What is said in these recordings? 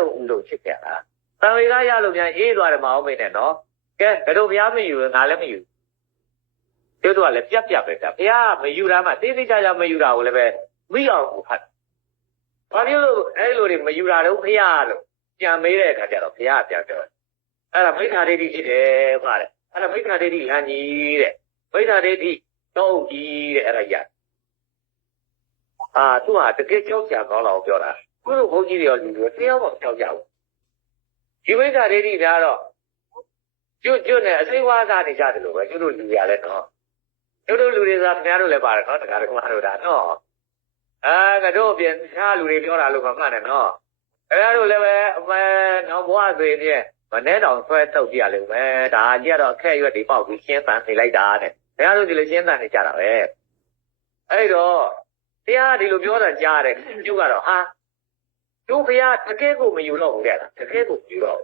ဦးလို့ဖြစ်ကြတာတန်ဝေကရလို့များအေးသွားတယ်မအောင်မိနဲ့နော်ကဲဘယ်လိုဘုရားမယူငါလည်းမယူတို့တော့လည်းပြက်ပဲဗျာဘုရားမယူတာမှတေးသေးချာချာမယူတာကိုလည်းပဲမိအောင်ကိုဖတ်ဘာဖြစ်လို့အဲ့လိုတွေမယူတာတော့ဘုရားလို့ပြန်မေးတဲ့အခါကျတော့ဘုရားပြန်ပြောတယ်အဲ့ဒါမိစ္ဆာဒိဋ္ဌိဖြစ်တယ်ဖားတယ်အဲ့ဒါမိစ္ဆာဒိဋ္ဌိလမ်းကြီးတဲ့မိစ္ဆာဒိဋ္ဌိတော့ကြီးတဲ့အဲ့ဒါရသူဟာတကယ်ကြောက်ကြကောင်းလာအောင်ပြောတာခုလိုဘုန်းကြီးတွေရောလူတွေတရားပေါ်ကြောက်ကြဘူးဒီမိစ္ဆာဒိဋ္ဌိများတော့ကျွတ်နဲ့အစိမ်းဝါးသားနေကြတယ်လို့ပဲကျွတ်တို့လူရလဲနော်ကျွတ်တို့လူတွေဆိုတာခင်ဗျားတို့လည်းပါတယ်နော်တခါတခါတို့ဒါနော်ငါတို့ပြင်ရှားလူတွေပြောတာလို့မမှတ်နဲ့နော်ခင်ဗျားတို့လည်းပဲအမှန်တော့ဘဝဆိုရင်ဖြင့်မနဲ့တောင်ဆွဲတုတ်ပြရလိမ့်မယ်ဒါကြီးကတော့အခက်ရွက်တွေပေါက်ပြီးရှင်းတန်နေလိုက်တာတဲ့ခင်ဗျားတို့ဒီလိုရှင်းတန်နေကြတာပဲအဲ့တော့တရားဒီလိုပြောတာကြားတယ်ကျွတ်ကတော့ဟာတို့ခင်ဗျားတကယ်ကိုမယူတော့ဘူးတဲ့တကယ်ကိုယူတော့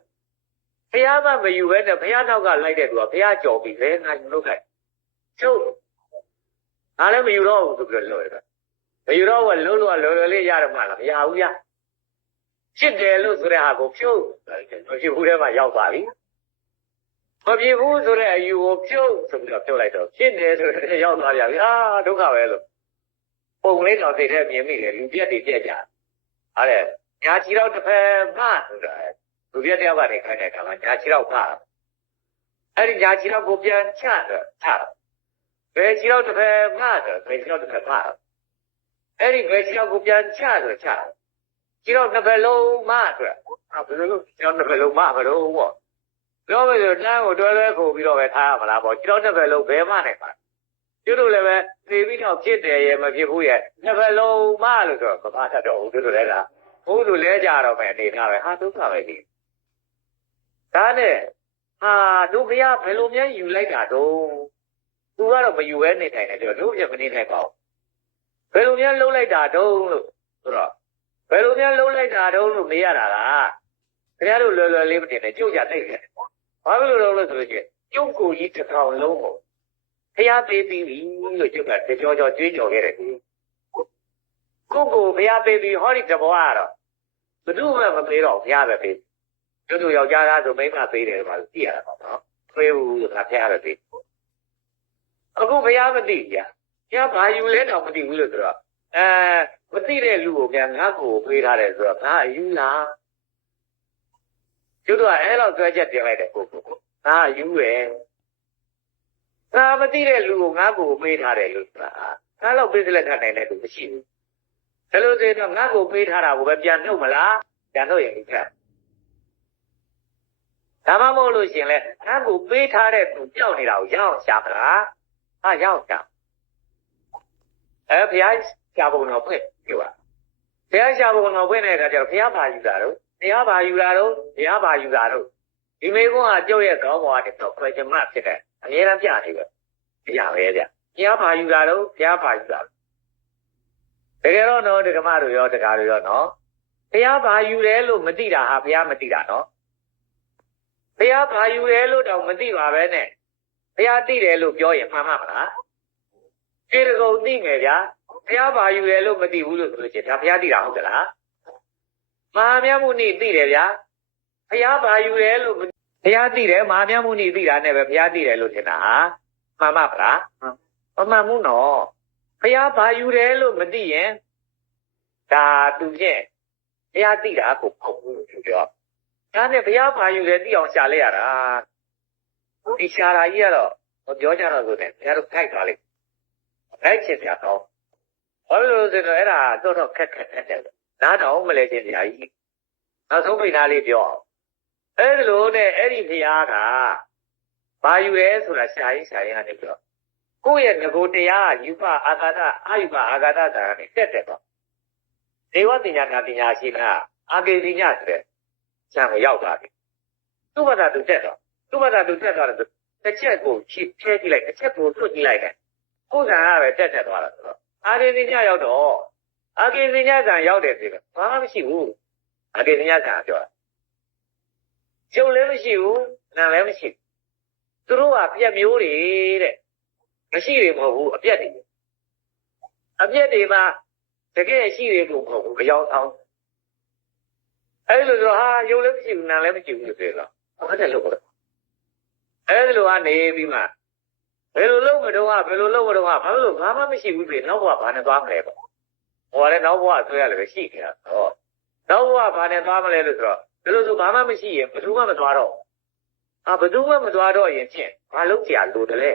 ဘုရားကမယူပဲနဲ့ဘုရားနောက်ကလိုက်တဲ့သူကဘုရားကြော်ပြီးလဲငါယူလို့ခိုက်ချုပ်ငါလည်းမယူတော့ဘူးဆိုပြီးတော့လို့ရတယ်မယူတော့ဘူးလုံးလုံးလော်လေးရတယ်မလားမရဘူးရဖြစ်တယ်လို့ဆိုတဲ့ဟာကိုဖြုတ်မဖြစ်ဘူးထဲမှာရောက်ပါပြီမဖြစ်ဘူးဆိုတဲ့အယူကိုဖြုတ်ဆိုပြီးတော့ဖြုတ်လိုက်တော့ဖြစ်တယ်ဆိုတဲ့ရောက်သွားပြန်ပြီဒုက္ခပဲလို့ပုံလေးတော့သိတဲ့မြင်မိတယ်လူပြက်တွေပြက်ကြဟာတဲ့ညာချီတော့တစ်ဖက်မှဆိုတာလူပြက်တယောက်ကနေခိုင်းတဲ့အခါမှာညာချီတော့ဖအဲ့ဒီညာချီတော့ကိုပြန်ချတော့ချဘယ်ချီတော့တစ်ဖက်မှဆိုဘယ်ချီတော့တစ်ဖက်ဖအဲ့ဒီဘယ်ချီတော့ကိုပြန်ချဆိုချချီတော့တစ်ဖက်လုံးမှဆိုဘယ်လိုလုပ်ချီတော့တစ်ဖက်လုံးမှမလို့ပေါ့ပြောမယ်ဆိုတန်းကိုတွဲခိုးပြီးတော့ပဲထားရမလားပေါ့ချီတော့တစ်ဖက်လုံးဘယ်မှနိုင်ပါကျွတ်တို့လည်းပဲသိပြီးတော့ဖြစ်တယ်ရဲ့မဖြစ်ဘူးရဲ့တစ်ဖက်လုံးမှလို့ဆိုတော့မပါတတ်တော့ဘူးတို့လည်းကဘိုးတို့လဲကြတော့မယ်အနေထားပဲဒုက္ခပဲဒီဒါနဲ့တို့ဘုရားဘယ်လိုများယူလိုက်တာတော့သူကတော့မယူပဲနေထိုင်တယ်တို့ပြမနေနိုင်ပါဘူးဘယ်လိုများလုံးလိုက်တာတော့လို့ဆိုတော့ဘယ်လိုများလုံးလိုက်တာတော့လို့မေးရတာလားခင်ဗျားတို့လွယ်လွယ်လေးမတင်နဲ့ကြုတ်ကြသိတယ်ဘာလို့လဲလို့ဆိုလို့ချင်းကျုပ်ကိုကြီးတစ်ထောင်လုံးကိုဘုရားပေးပြီးပြီလို့ကျုပ်ကကြောကြွေးကြော်ခဲ့တယ်ကိုဘုရားပေးပြီးဟောဒီတဘောကတော့ဘယ်သူမှမပေးတော့ဘုရားပဲပေးတို့ယောက်ျားသားဆိုမိန်းမပေးတယ်ဘာလို့သိရတာပေါ့နော်ဖေးဘူးဆိုတာဘုရားပဲပေးအခုဘုရားမသိဘူးညာဘုရားဘာယူလဲတော့မသိဘူးလို့ဆိုတော့မသိတဲ့လူကိုပြန်ငါ့ကိုပေးထားတယ်ဆိုတော့ငါယူလားတို့ကအဲ့လောက်ကြွက်ချက်တင်လိုက်တယ်ကိုငါယူရယ်ငါမသိတဲ့လူကိုငါ့ကိုပေးထားတယ်လို့ဆိုတာငါတော့ပေးစလက်ထားနိုင်တဲ့လူမရှိဘူးဒါလို့ဆိုတော့ငါ့ကိုပေးထားတာကိုပဲပြန်နှုတ်မလားပြန်နှုတ်ရင်ခက်ဒါမှမဟုတ်လို့ရှင်လဲငါ့ကိုပေးထားတဲ့သူကြောက်နေတာကိုရအောင်ရှာမလားရအောင်ရှာဘုရားရှာပုံတော်ဖွင့်ပြောပါဘုရားရှာပုံတော်ဖွင့်တဲ့အခါကျတော့ဘုရားဘာယူတာတော့ဘုရားဘာယူတာတော့ဘုရားဘာယူတာတော့ဒီမေကွန်းကကျုပ်ရဲ့ခေါင်းပေါ်ကနေတော့ခွဲချင်မှဖြစ်တဲ့အများအားပြနေပဲအရာပဲဗျဘုရားဘာယူတာတော့ဘုရားဘာယူတာတကယ်တော့နော်ဒကမတို့ရောတကာတို့ရောနော်ဘုရားဘာယူတယ်လို့မသိတာဟာဘုရားမသိတာနော်ဘုရားဘာယူတယ်လို့တော့မသိပါပဲနဲ့ဘုရားသိတယ်လို့ပြောရင်မှန်မှာမလားဒီတကုံသိငယ်ဗျာဘုရားဘာယူတယ်လို့မသိဘူးလို့ဆိုလို့ချင်းဒါဘုရားသိတာဟုတ်ကလားမဟာမြတ်မုနိသိတယ်ဗျာဘုရားဘာယူတယ်လို့ဘုရားသိတယ်မဟာမြတ်မုနိသိတာနဲ့ပဲဘုရားသိတယ်လို့ထင်တာဟာမှန်မှာမလားမမှန်ဘူးနော်ဘုရားဘာယူတယ်လို့မသိရင်ဒါသူဖြင့်ဘုရားသိတာကိုပေါ့ဘူးလို့ပြောဒါနဲ့ဘုရားဘာယူလဲသိအောင်ရှာလိုက်ရတာဒီရှာတာကြီးကတော့ပြောကြတော့ဆိုတယ်ဘုရားတို့ခိုက်သွားလိမ့်ခိုက်ချင်ပြတော့ဘာလို့လဲဆိုတော့အဲ့ဒါတော့ခက်တယ်နားတော့မလဲချင်းတရားကြီးနောက်ဆုံးပိဋကလေးပြောအဲ့ဒီလိုနဲ့အဲ့ဒီဘုရားကဘာယူလဲဆိုတာရှာရင်ကနေပြောကိုယ့်ရဲ့ငကိုတရားယူပအာဂတအာယူပအာဂတတာနဲ့တက်တယ်ပေါ့ဒေဝတင်ညာနာပညာရှိလားအာကေတိညဆိုတဲ့ဆံရောက်သွားပြီသူ့ဘာသာသူတက်တော့တစ်ချက်ကိုဖြည့်ကြည့်လိုက်တစ်ချက်ကိုတွတ်ကြည့်လိုက်တယ်ကိုယ်ကပဲတက်သွားတာဆိုတော့အာကေတိညရောက်တော့အာကေတိညဆံရောက်တယ်ဆိုတော့ဘာမှမရှိဘူးအာကေတိညဆံပြောတာကျုပ်လည်းမရှိဘူးနာလည်းမရှိဘူးသူတို့ကပြက်မျိုးတွေတဲ့မရှိတွေမဟုတ်ဘူးအပြက်တွေမှာတကယ်ရှိတွေကိုမဟုတ်ဘူးအယောင်ဆောင် အဲ့လိုဆိုဟာယုံလည်းမရှိဘူးနာလည်းမရှိဘူးလို့ပြောတော့ဟုတ်တယ်လို့ပြောအဲ့လိုကနေပြီးမှဘယ်လိုလုပ်မတော့ဘယ်လိုလုပ်မတော့ဘာလို့ဘာမှမရှိဘူးပြီနောက်ဘဝဘာနဲ့သွားမလဲပေါ့ဟောလည်းနောက်ဘဝဆွဲရလည်းပဲရှိနေတာဟောနောက်ဘဝဘာနဲ့သွားမလဲလို့ဆိုတော့ဘယ်လိုဆိုဘာမှမရှိရင်ဘယ်သူမှမသွားတော့ဘယ်သူမှမသွားတော့ရင်ဖြင့်ဘာလုပ်ကြလို့တလဲ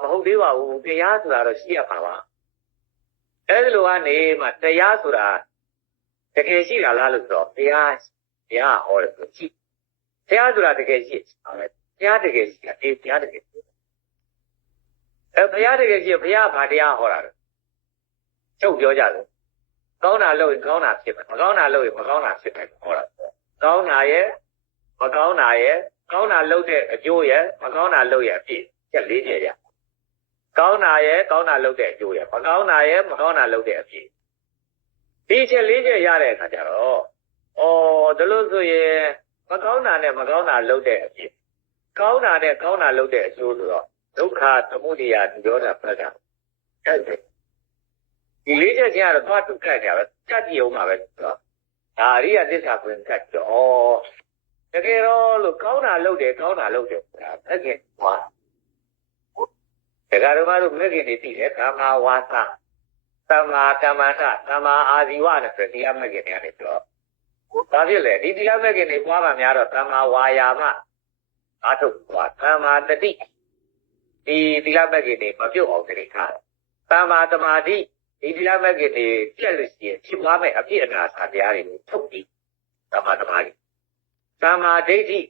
မဟုတ်သေးပါဘူးတရားဆိုတာတော့ရှိရပါပါအဲ့လိုကနေမှတရားဆိုတာတကယ်ရှိတာလားလို့ဆိုတော့တရားဟောတယ်ဆိုရှိတရားဆိုတာတကယ်ရှိတရားတကယ်ရှိတာတရားတကယ်ရှိဘုရားတကယ်ရှိဘုရားဘာတရားဟောတာလဲချုပ်ပြောကြတယ်ကောင်းတာလုပ်ရင်ကောင်းတာဖြစ်မယ်မကောင်းတာလုပ်ရင်မကောင်းတာဖြစ်မယ်ဟောတာကောင်းတာရဲ့မကောင်းတာရဲ့ကောင်းတာလုပ်တဲ့အကျိုးရဲ့မကောင်းတာလုပ်ရဲ့အဖြစ်ချက်၄ချက်ရကောင်းတာရဲ့ကောင်းတာလုပ်တဲ့အကျိုးရဲ့မကောင်းတာရဲ့မကောင်းတာလုပ်တဲ့အဖြစ်ဒီချက်၄ချက်ရတဲ့အခါကျတော့ဒါလို့ဆိုရင်မကောင်းတာနဲ့မကောင်းတာလုပ်တဲ့အဖြစ်ကောင်းတာနဲ့ကောင်းတာလုပ်တဲ့အကျိုးဆိုတော့ဒုက္ခသမုဒယនិရောဓပတ္တအဲ့ဒါဒီ၄ချက်ချင်းကတော့သွားတူကတ်ကြပဲကတ်ကြည့်အောင်ပါပဲဆိုတော့ဒါအရိယသစ္စာကိုကတ်တော့တကယ်တော့လို့ကောင်းတာလုပ်တယ်ကောင်းတာလုပ်တယ်ဆိုတာမက်ကင်ဟွာတကယ်တော့မတို့မက်ကင်နေသိတယ်ကာမဝါစာသမ္မာကမ္မန္တသမ္မာအာဇီဝနဲ့ဆိုတရားမက်ကင်တွေကနေဆိုတော့ဘာဖြစ်လဲဒီတရားမက်ကင်တွေပွားမှများတော့သမ္မာဝါယာမအာထုတ်သွားသမ္မာတတိဒီတရားမက်ကင်တွေမပြုတ်အောင်တတိထားသမ္မာသမာဓိဒီတရားမက်ကင်တွေပြက်လို့ရှိရင်ဖြစ်သွားမဲ့အဖြစ်အနာစာတရားတွေကိုထုတ်ပြီးသမ္မာသမာဓိသမ္မာဒိဋ္ဌိ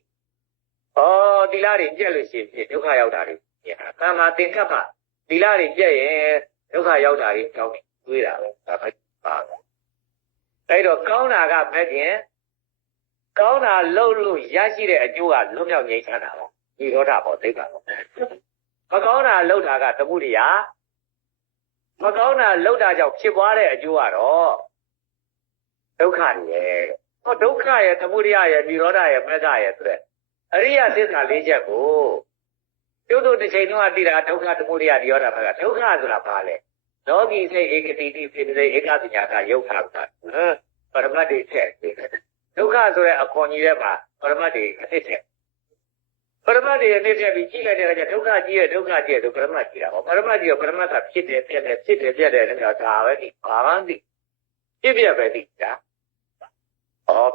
သီလတွေပြက်လို့ရှိရင်ဒုက္ခရောက်တာတွေသမ္မာသင်္ကပ္ပသီလတွေပြက်ရင်ဒုက္ခရောက်တာတွေကြောက်တွေးတာပဲဒါပဲပါအဲ့တော့ကောင်းတာကမက်ကင်ကောင်းတာလုပ်လို့ရရှိတဲ့အကျိုးကလွတ်မြောက်ငြိမ်းချမ်းတာပေါ့ဒီရောဓပေါ့သိက္ခာပေါ့မကောင်းတာလုပ်တာကသမုဒိယမကောင်းတာလုပ်တာကြောင့်ဖြစ်သွားတဲ့အကျိုးကတော့ဒုက္ခတွေရဲ့ဒုက္ခရဲ့သမုဒိယရဲ့និရောဓရဲ့မက္ခရဲ့ဆိုတဲ့အရိယသစ္စာ၄ချက်ကိုကျုပ်တို့တစ်ချိန်လုံးကသိတာဒုက္ခသမုဒိယនិရောဓမက္ခဒုက္ခဆိုတာဘာလဲလောကီစိတ်ဧကတိတိဖြစ်တဲ့ဧကပညာကယုတ်ခါတာပရမတ်တွေထက်ဒုက္ခဆိုတဲ့အခွန်ကြီးတဲ့မှာပရမတ်တွေအစ်ထက်ပရမတ်တွေအစ်ထက်ပြီးကြည့်လိုက်တဲ့အခါကျဒုက္ခကြီးရဲ့ဒုက္ခကြီးရဲ့ဆိုပရမတ်ကြီးတာပေါ့ပရမတ်ကြီးကပရမတ်ကဖြစ်တယ်ပြက်တယ်ဖြစ်တယ်ပြက်တယ်ဆိုတာဒါပဲဒီဘာမှမသိဖြစ်ပြပဲသိတာ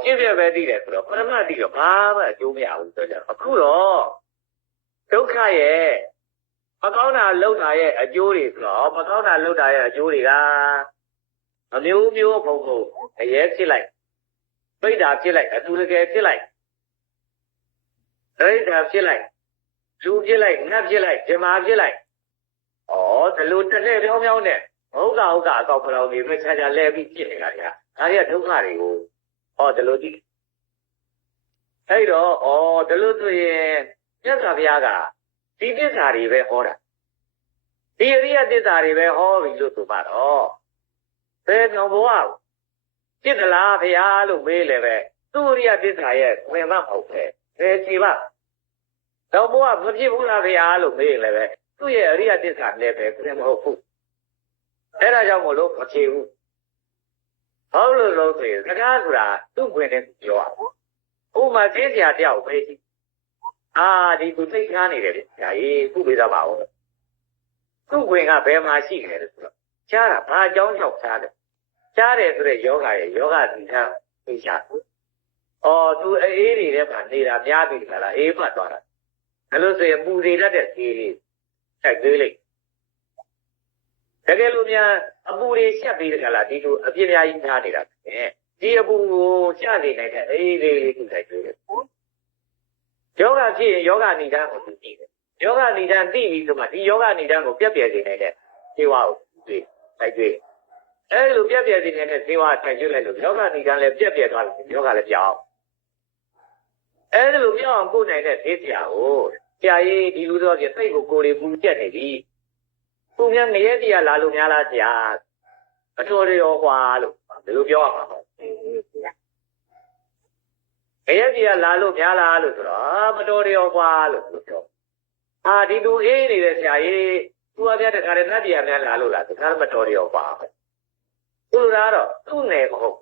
ဖြစ်ပြပဲသိတယ်ဆိုတော့ပရမတ်သိတော့ဘာမှအကျိုးမရဘူးဆိုတော့အခုတော့ဒုက္ခရဲ့မကောင်းတာလုပ်တာရဲ့အကျိုးတွေဆိုတော့မကောင်းတာလုပ်တာရဲ့အကျိုးတွေကအမျိုးမျိုးဘုံဘုံအရေးဖြစ်လိုက်ပိဋ္ဌာဖြစ်လိုက်အတူတကယ်ဖြစ်လိုက်ဒိဋ္ဌာဖြစ်လိုက်လူဖြစ်လိုက်နတ်ဖြစ်လိုက်ဇမာဖြစ်လိုက်ဒီလိုတစ်လှည့်ပြောင်းပြောင်းနဲ့ဟုတ်ကအကောက်ခေါင်းတွေပဲခြားခြားလဲပြီးဖြစ်နေတာတွေကဒါတွေကဒုက္ခတွေကိုဒီလိုကြည့်အဲ့တော့ဒီလိုဆိုရင်မြတ်စွာဘုရားကဒီသစ္စာတွေပဲဟောတာဒီအရိယသစ္စာတွေပဲဟောပြီလို့ဆိုပါတော့ဘယ်ကောင်ဘဝจิตလားဘုရားလို့မေးလည်းပဲသူ့အရိယသစ္စာရဲ့ဝင်မမဟုတ်ပဲဘယ်ကြည်ပါတော့ဘဝမဖြစ်ဘူးလားဘုရားလို့မေးလည်းပဲသူ့ရဲ့အရိယသစ္စာလည်းပဲဘယ်မဟုတ်ဘူးအဲ့ဒါကြောင့်မို့လို့မဖြစ်ဘူးဟုတ်လို့ဆိုရင်စကားဆိုတာသူ့ဝင်နဲ့ပြောဥပမာသိစရာတယောက်ပဲဒီသူသိကားနေတယ်ဗျာခုပေးသားပါဦးသူ့ဝင်ကဘယ်မှာရှိတယ်လို့ဆိုတော့ကြားတာဘာအကြောင်းကြောင့်ကြားတယ်ကြားတယ်ဆိုတဲ့ယောဂရဲ့ယောဂသီလသိချာသူအေးတွေထဲမှာနေတာများပြီလားအေးဖတ်သွားတာဒါလို့ဆိုရင်ပူတွေတတ်တဲ့သေးလေးဆက်သေးလေးတကယ်လို့များအပူတွေရှက်ပြီးတကလားဒီလိုအပြစ်များကြီးထားနေတာဒီအပူကိုရှက်နေနိုင်တဲ့အေးလေးသူစိုက်သေးတယ်ယောဂဖြစ်ရင်ယောဂနိဒန်းကိုသိတယ်ယောဂနိဒန်းသိပြီဆိုမှဒီယောဂနိဒန်းကိုပြက်ပြယ်စေနိုင်တဲ့ဇေဝကိုသိစိုက်တွေ့အဲ့လိုပြက်ပြယ်စေနေတဲ့ဇေဝစိုက်ကျွလိုက်လို့ယောဂနိဒန်းလည်းပြက်ပြယ်သွားလို့ယောဂလည်းပြောင်းအဲ့လိုပြောင်းအောင်ကိုနိုင်တဲ့ဈေးဆရာကိုဆရာကြီးဒီလိုတော့ပြစိတ်ကိုကိုယ်တွေပူတက်နေပြီပူများငရဲတရားလာလို့များလားဆရာအတော်ရောကွာလို့ဒီလိုပြောရမှာပေါ့ငရဲတရားလာလို့များလားလို့ဆိုတော့မတော်ရောကွာလို့ပြောဒီသူအေးနေတဲ့ဆရာကြီးသူအပြတ်တခါတည်းနတ်တရားများလာလို့လားတခါမတော်ရောကွာသူကတော့သူ့နယ်မဟုတ်